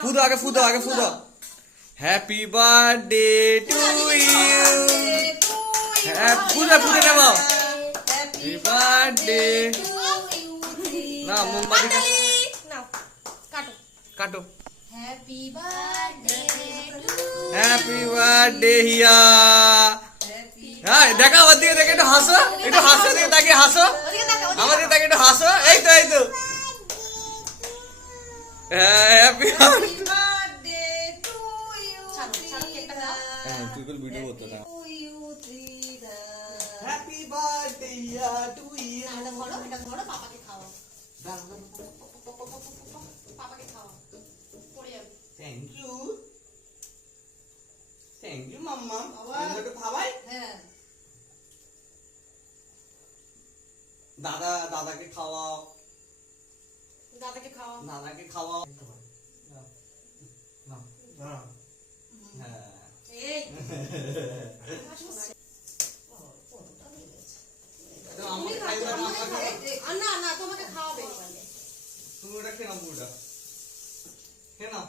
फूदो आगे फूदो आगे फूदो happy birthday to you फूदो फूदो ना बाबा हैप्पी बर्थडे ना मोमबत्ती ना काटो काटो हैप्पी बर्थडे हैप्पी बर्थडे हिया हाँ देखा वद्दी देखे तो हंसो देखो ताकि हंसो हमारे ताकि तो हंसो এই তো हैप्पी बर्थडे टू यू चलो केकটা দাও তুই কোন ভিডিও করতে না टू यू थ्री दा हैप्पी बर्थडे हिया टू यू এটা ধরো পাপাকে খাওয়াও পাপাকে খাওয়াও পড়ে যাবে थैंक यू मम्मा আমরা তো খাওয়াই হ্যাঁ দাদাকে খাওয়াও দাদাকে খাওয়াও নানাকে খাওয়াও না হ্যাঁ এই তো আমাকে খাইবা না না না তোমাকে খাওয়াবে তুমি ওটা খেয়ে নাও পুরোটা খেয়ে নাও